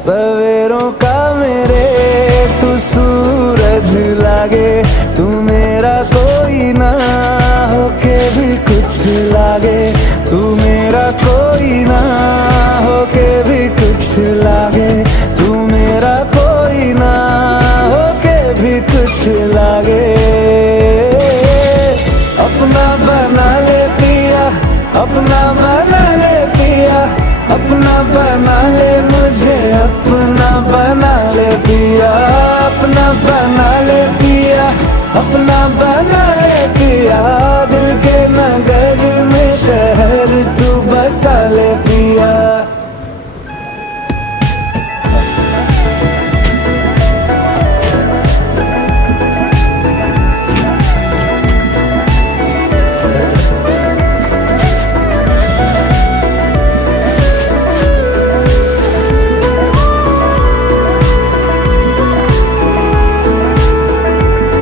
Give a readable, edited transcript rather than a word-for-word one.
सवेरों का मेरे तू सूरज लागे, तू मेरा कोई ना होके भी कुछ लागे, तू मेरा कोई ना होके भी कुछ लागे, तू मेरा कोई ना होके भी कुछ लागे। अपना बना ले पिया, अपना बना ले पिया, अपना बना ले मुझे, अपना बना ले पिया, अपना